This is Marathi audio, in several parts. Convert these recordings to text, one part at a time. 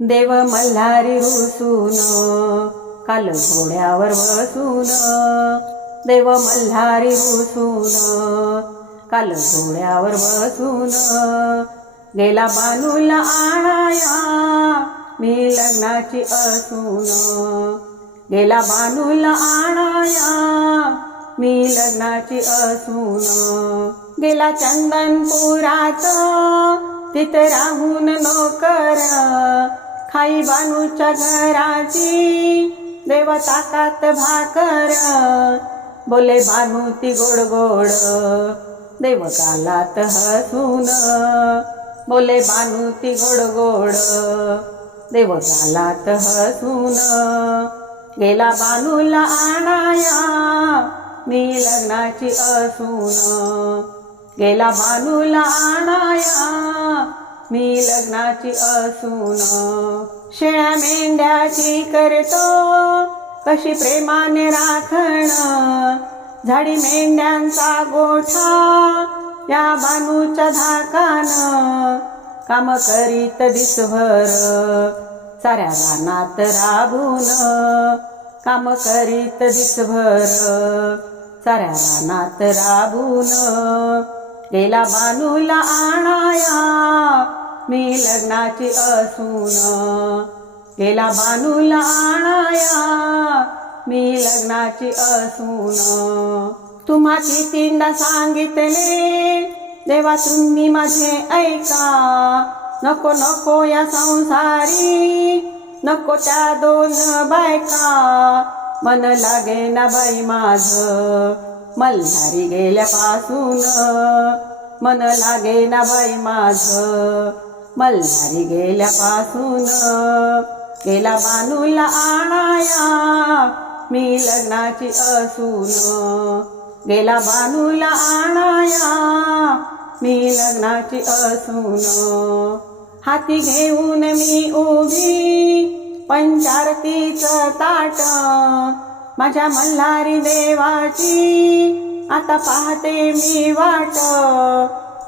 देव मल्हारी रुसून काल घोड्यावर बसून. देव मल्हारी रुसून काल घोड्यावर बसून. गेला बानूला आणाया मी लग्नाची असून. गेला बानूला आणाया मी लग्नाची असून. गेला चंदनपुरात तिथे राहून नोकर. हाई बानूच्या घराची देव ताकात भाकर. बोले बानू ती गोड गोड देव कालात हसून. बोले बानू ती गोड गोड देव कालात हसून. गेला बानूला आणाया मी लग्नाची असून. गेला बानूला आणाया मी लग्नाची असून शेळ्या मेंढ्याची करतो. कशी प्रेमाने राखण झाडी मेंढ्यांचा गोठा या बानूच्या धाकान काम करीत दिसभर साऱ्या रानात राबून काम करीत दिसभर साऱ्या रानात राबून गेला बानूला आणाया. मी लग्नाची असून गेला बानूला आणाया. मी लग्नाची असून तुम्हा तीनदा सांगितले देवा तुम्ही माझे ऐका. नको नको या संसारी. नको त्या दोन बायका. मन लागे ना बाई माझ. मल्हारी गेल्यापासून. मन लागे ना बाई माझ. मल्हारी गेल्यापासून. गेला बानूला आणाया. मी लग्नाची असून. गेला बानूला आणाया. मी लग्नाची असून. हाती घेऊन मी उभी. पंचारतीचं ताट माझ्या मल्हारी देवाची. आता पाहते मी वाट.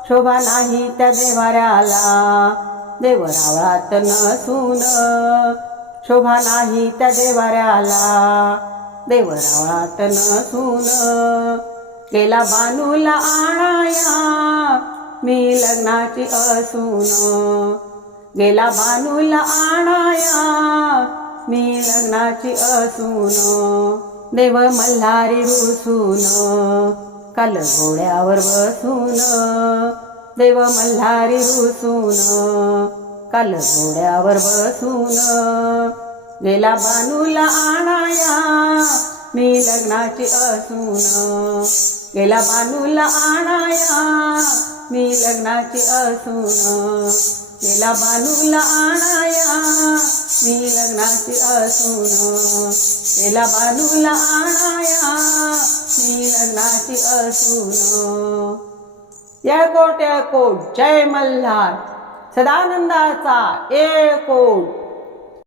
शोभा नाही त्या देवाऱ्याला. देवरावळात नसून. शोभा नाही त्या देवाऱ्याला. देवरावळात नसून. गेला बानूला आणाया. मी लग्नाची असून. गेला बानूला आणा मी लग्नाची असून देव मल्हारी रुसून काल घोड्यावर बसून देव मल्हारी रुसून काल घोड्यावर बसून गेला बानूला आणाया. मी लग्नाची असून गेला बानूला आणाया. मी लग्नाची असून गेला बानूला आणाया. मी लग्नाची असून गेला बानूला आणाया मी लग्नाची असून येळकोट कोट जय मल्हार. सदानंदाचा येळकोट